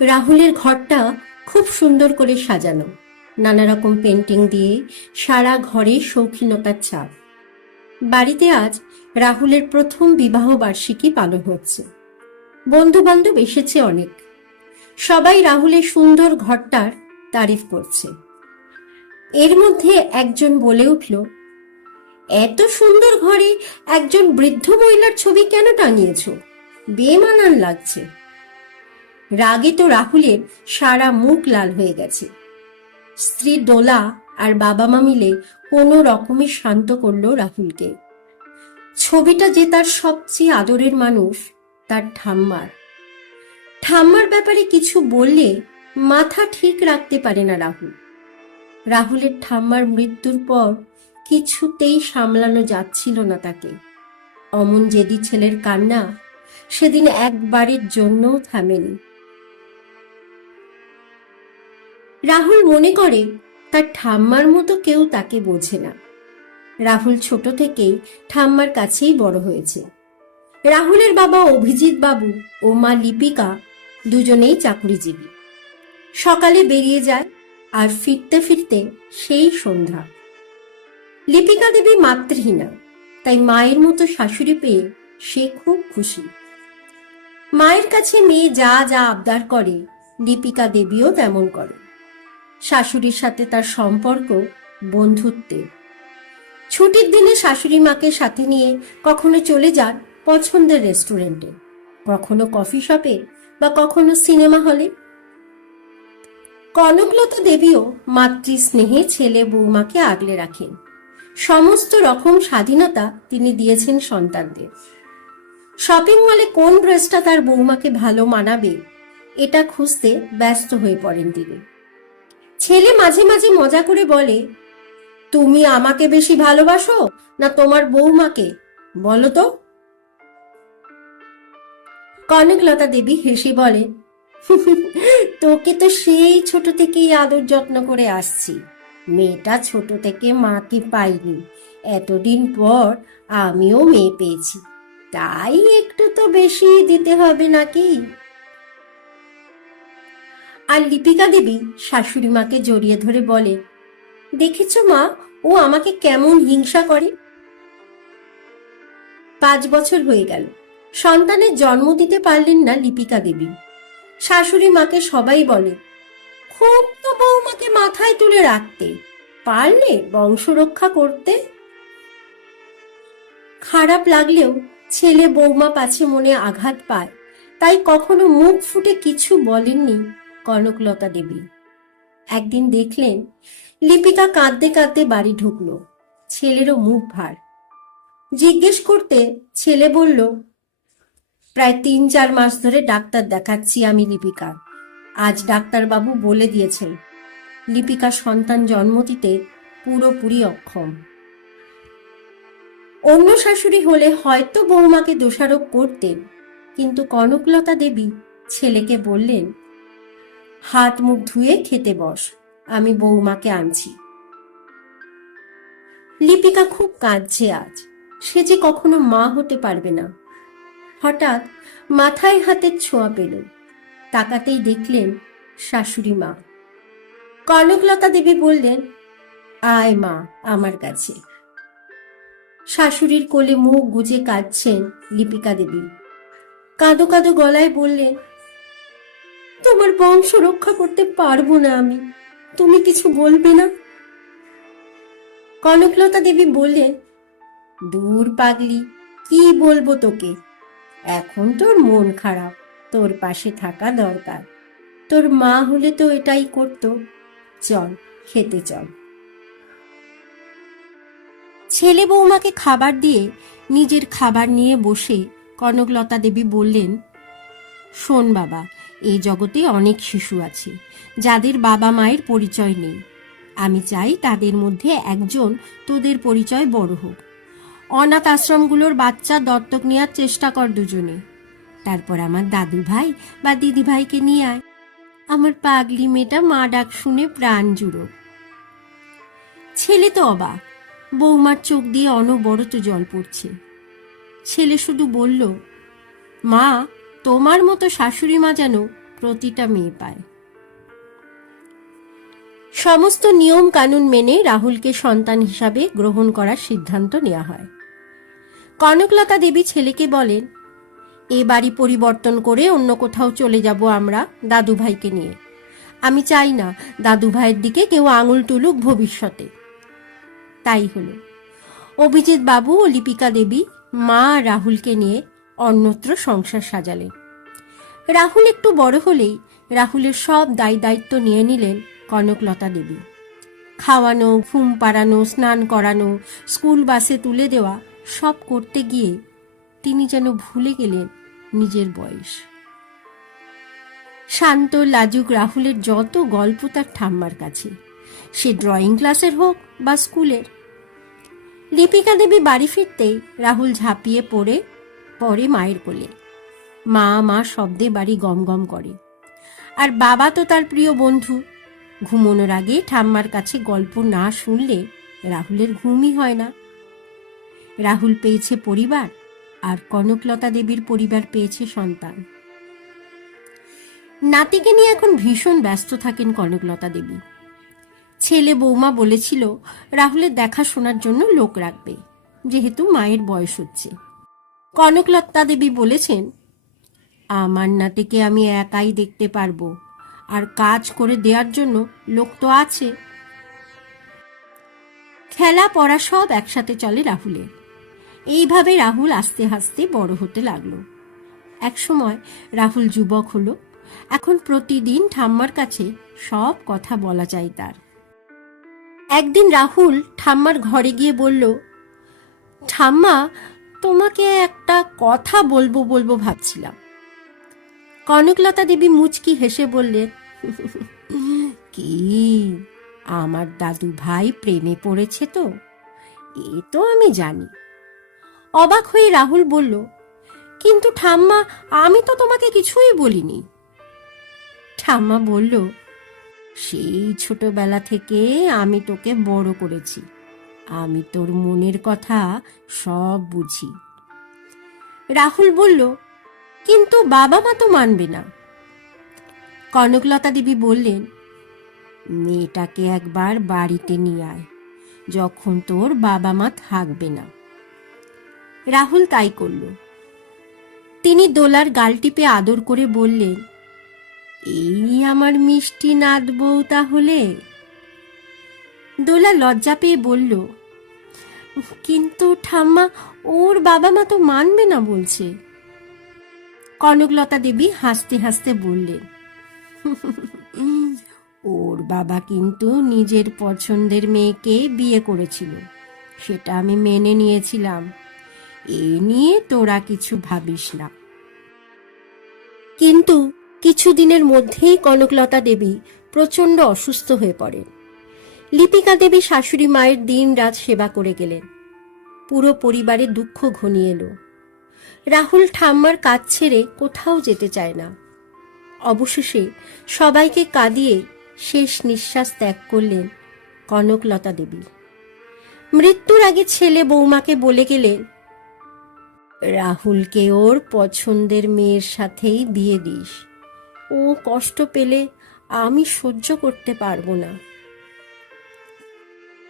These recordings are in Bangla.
রাহুলের ঘরটা খুব সুন্দর করে সাজানো। নানা রকম পেন্টিং দিয়ে সারা ঘরে শৌখিনতার ছাপ। বাড়িতে আজ রাহুলের প্রথম বিবাহ বার্ষিকী পালন হচ্ছে। বন্ধু বান্ধব এসেছে অনেক। সবাই রাহুলের সুন্দর ঘরটার তারিফ করছে। এর মধ্যে একজন বলে উঠল, এত সুন্দর ঘরে একজন বৃদ্ধ মহিলার ছবি কেন টাঙিয়েছ? বেমানান লাগছে। রাগে তো রাহুলের সারা মুখ লাল হয়ে গেছে। স্ত্রী দোলা আর বাবা মা মিলে কোনো রকমে শান্ত করল রাহুলকে। ছবিটা যে তার সবচেয়ে আদরের মানুষ, তার ঠাম্মার। ঠাম্মার ব্যাপারে কিছু বললে মাথা ঠিক রাখতে পারে না রাহুল। রাহুলের ঠাম্মার মৃত্যুর পর কিছুতেই সামলানো যাচ্ছিল না তাকে। অমন জেদি ছেলের কান্না সেদিন একবারের জন্যও থামেনি। রাহুল মনে করে, তার ঠাম্মার মতো কেউ তাকে বোঝে না। রাহুল ছোট থেকেই ঠাম্মার কাছেই বড় হয়েছে। রাহুলের বাবা অভিজিৎ বাবু ও মা লিপিকা দুজনেই চাকুরিজীবী। সকালে বেরিয়ে যায় আর ফিরতে ফিরতে সেই সন্ধ্যা। লিপিকা দেবী মাতৃহীনা, তাই মায়ের মতো শাশুড়ি পেয়ে সে খুব খুশি। মায়ের কাছে মেয়ে যা যা আবদার করে, লিপিকা দেবীও তেমন করে। শাশুড়ির সাথে তার সম্পর্ক বন্ধুত্বের ছুটির দিনে শাশুড়ি মাকে সাথে নিয়ে কখনো চলে যান পছন্দের রেস্টুরেন্টে, কখনো কফি শপে বা কখনো সিনেমা হলে। কনকলতা দেবীও মাতৃ স্নেহে ছেলে বৌমাকে আগলে রাখেন। সমস্ত রকম স্বাধীনতা তিনি দিয়েছেন সন্তানদের। শপিং মলে কোন ড্রেসটা তার বৌমাকে ভালো মানাবে, এটা খুঁজতে ব্যস্ত হয়ে পড়েন তিনি। ছেলে মাঝে মাঝে মজা করে বলে, তুমি আমাকে বেশি ভালোবাসো না তোমার বৌমাকে? বলো তো। কনকলতা দেবী হেসে বলে, তোকে তো সেই ছোট থেকেই আদর যত্ন করে আসছি। মেয়েটা ছোট থেকে মাকে পাইনি। এতদিন পর আমিও মেয়ে পেয়েছি। তাই একটু তো বেশি দিতে হবে নাকি? আর লিপিকা দেবী শাশুড়ি মাকে জড়িয়ে ধরে বলে, দেখেছ মা, ও আমাকে কেমন হিংসা করে? পাঁচ বছর হয়ে গেল। সন্তানের জন্ম দিতে পারলেন না লিপিকা দেবী। শাশুড়ি মাকে সবাই বলে, খুব তো বৌমাকে মাথায় তুলে রাখতে, পারলে বংশ রক্ষা করতে? খারাপ লাগলেও ছেলে বৌমা পাছে মনে আঘাত পায়, তাই কখনো মুখ ফুটে কিছু বলেননি কনকলতা দেবী। একদিন দেখলেন লিপিকা কাঁদতে কাঁদতে বাড়ি ঢুকলো। ছেলেরও মুখ ভার। জিজ্ঞেস করতে ছেলে বলল, প্রায় তিন চার মাস ধরে ডাক্তার দেখাচ্ছি আমি লিপিকা। আজ ডাক্তারবাবু বলে দিয়েছেন, লিপিকা সন্তান জন্ম দিতে পুরোপুরি অক্ষম। অন্য শাশুড়ি হলে হয়তো বৌমাকে দোষারোপ করতেন, কিন্তু কনকলতা দেবী ছেলেকে বললেন হাত মুখ ধুয়ে খেতে বস, আমি বৌমাকে আনছি। লিপিকা খুব কাঁদছে আজ, সে যে কখনো মা হতে পারবে না। হঠাৎ মাথায় হাতের ছোঁয়া পেল, তাকাতেই দেখলেন শাশুড়ি মা। কনকলতা দেবী বললেন, আয় মা, আমার কাছে। শাশুড়ির কোলে মুখ গুজে কাঁদছেন লিপিকা দেবী। কাঁদো কাঁদো গলায় বললেন তোমার বংশ রক্ষা করতে পারব না আমি। তুমি কিছু বলবে না? কনকলতা দেবী বললেন, দূর পাগলি, কি বলব তোকে? এখন তোর মন খারাপ, তোর পাশে থাকা দরকার। তোর মা হলে তো এটাই করতো। চল, খেতে চল। ছেলে বৌমাকে খাবার দিয়ে নিজের খাবার নিয়ে বসে কনকলতা দেবী বললেন শোন বাবা, এই জগতে অনেক শিশু আছে, যাদের বাবা মায়ের পরিচয় নেই। আমি চাই তাদের মধ্যে একজন তোদের পরিচয় বড় হোক। অনাথ আশ্রমগুলোর বাচ্চা দত্তক নেওয়ার চেষ্টা কর দুজনে। তারপর আমার দাদু ভাই বা দিদি ভাইকে নিয়ে আয়। আমার পাগলি মেয়েটা মা ডাক শুনে প্রাণ জুড়ো। ছেলে তো অবাক, বৌমার চোখ দিয়ে অনবরত জল পড়ছে। ছেলে শুধু বলল, মা তোমার মতো শাশুড়ি মা যেন প্রতিটা মেয়ে পায়। সমস্ত নিয়ম কানুন মেনে রাহুলকে সন্তান হিসাবে গ্রহণ করার সিদ্ধান্ত নেওয়া হয়। কনকলতা দেবী ছেলেকে বলেন, এ বাড়ি পরিবর্তন করে অন্য কোথাও চলে যাব আমরা দাদু ভাইকে নিয়ে। আমি চাই না দাদু ভাইয়ের দিকে কেউ আঙুল তুলুক ভবিষ্যতে। তাই হলো। অভিজিৎ বাবু ও লিপিকা দেবী মা রাহুলকে নিয়ে অন্যত্র সংসার সাজালেন রাহুল একটু বড় হলেই রাহুলের সব দায় দায়িত্ব নিয়ে নিলেন কনকলতা দেবী। খাওয়ানো, ঘুম পাড়ানো, স্নান করানো, স্কুল বাসে তুলে দেওয়া, সব করতে গিয়ে তিনি যেন ভুলে গেলেন নিজের বয়স। শান্ত, লাজুক রাহুলের যত গল্প তার ঠাম্মার কাছে। সে ড্রয়িং ক্লাসের হোক বা স্কুলের। লিপিকা দেবী বাড়ি ফিরতেই রাহুল ঝাঁপিয়ে পড়ে পরে মায়ের কোলে। মা মা শব্দে বাড়ি গম গম করে। আর বাবা তো তার প্রিয় বন্ধু। ঘুমোনোর আগে ঠাম্মার কাছে গল্প না শুনলে রাহুলের ঘুমই হয় না। রাহুল পেয়েছে পরিবার আর কনকলতা দেবীর পরিবার পেয়েছে সন্তান। নাতিকে নিয়ে এখন ভীষণ ব্যস্ত থাকেন কনকলতা দেবী। ছেলে বৌমা বলেছিল, রাহুলের দেখাশোনার জন্য লোক রাখবে, যেহেতু মায়ের বয়স হচ্ছে। কনকলতা দেবী বলেছেন, আমার নাতিকে আমি একাই দেখতে পারব, আর কাজ করে দেওয়ার জন্য লোক তো আছে। খেলা, পড়া সব একসাথে চলে রাহুলের। এইভাবে রাহুল আস্তে আস্তে বড় হতে লাগল। একসময় রাহুল যুবক হলো, এখন প্রতিদিন ঠাম্মার কাছে সব কথা বলা যায় তার। একদিন রাহুল ঠাম্মার ঘরে গিয়ে বলল, ঠাম্মা তোমাকে একটা কথা বলব বলব ভাবছিলাম। কনকলতা দেবী মুচকি হেসে বললেন, কি? আমার দাদু ভাই প্রেমে পড়েছে তো? এ তো আমি জানি। অবাক হয়ে রাহুল বলল, কিন্তু ঠাম্মা, আমি তো তোমাকে কিছুই বলিনি। ঠাম্মা বলল, সেই ছোটবেলা থেকে আমি তোকে বড় করেছি। আমি তোর মনের কথা সব বুঝি। রাহুল বলল, কিন্তু বাবা মা তো মানবে না। কনকলতা দেবী বললেন, মেয়েটাকে একবার বাড়িতে নিয়ে আয়, যখন তোর বাবা মা থাকবে না। রাহুল তাই করল। তিনি দোলার গাল টিপে আদর করে বললেন, এই আমার মিষ্টি নাদ বউ তাহলে? দোলা লজ্জা পেয়ে বলল কিন্তু ঠাম্মা, ওর বাবা মা তো মানবে না বলছে। কনকলতা দেবী হাসতে হাসতে বললেন, ওর বাবা কিন্তু নিজের পছন্দের মেয়েকে বিয়ে করেছিল, সেটা আমি মেনে নিয়েছিলাম। এ নিয়ে তোরা কিছু ভাবিস না। কিন্তু কিছুদিনের মধ্যেই কনকলতা দেবী প্রচণ্ড অসুস্থ হয়ে পড়েন। লিপিকা দেবী শাশুড়ি মায়ের দিন রাত সেবা করে গেলেন। পুরো পরিবারে দুঃখ ঘনিয়ে এলো। রাহুল ঠাম্মার কাজ ছেড়ে কোথাও যেতে চায় না। অবশেষে সবাইকে কাঁদিয়ে শেষ নিঃশ্বাস ত্যাগ করলেন কনকলতা দেবী। মৃত্যুর আগে ছেলে বৌমাকে বলে গেলেন, রাহুলকে ওর পছন্দের মেয়ের সাথেই বিয়ে দিস। ও কষ্ট পেলে আমি সহ্য করতে পারব না।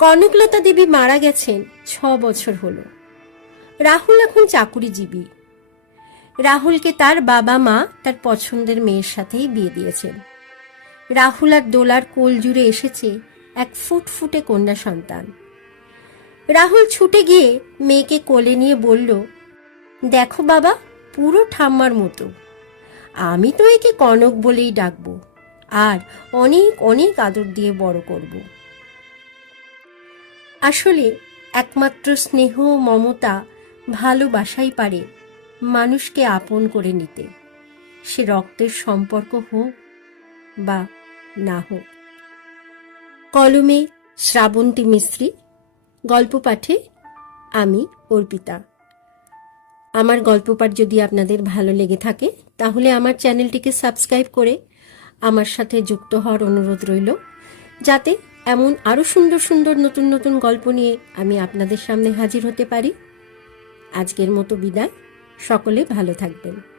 কনকলতা দেবী মারা গেছেন ছ বছর হলো। রাহুল এখন চাকুরিজীবী। রাহুলকে তার বাবা মা তার পছন্দের মেয়ের সাথেই বিয়ে দিয়েছেন। রাহুল আর দোলার কোল জুড়ে এসেছে এক ফুট ফুটে কন্যা সন্তান। রাহুল ছুটে গিয়ে মেয়েকে কোলে নিয়ে বলল, দেখো বাবা, পুরো ঠাম্মার মতো। আমি তো একে কনক বলেই ডাকবো, আর অনেক অনেক আদর দিয়ে বড় করব। আসলে একমাত্র স্নেহ মমতা ভালোবাসাই পারে মানুষকে আপন করে নিতে। সে রক্তের সম্পর্ক হোক বা না হোক। কলমে শ্রাবন্তী মিস্ত্রি, গল্প পাঠে আমি অর্পিতা। আমার গল্প পাঠ যদি আপনাদের ভালো লেগে থাকে, তাহলে আমার চ্যানেলটিকে সাবস্ক্রাইব করে আমার সাথে যুক্ত হওয়ার অনুরোধ রইল, যাতে এমন আরও সুন্দর সুন্দর নতুন নতুন গল্প নিয়ে আমি আপনাদের সামনে হাজির হতে পারি। আজকের মতো বিদায়। সকলে ভালো থাকবেন।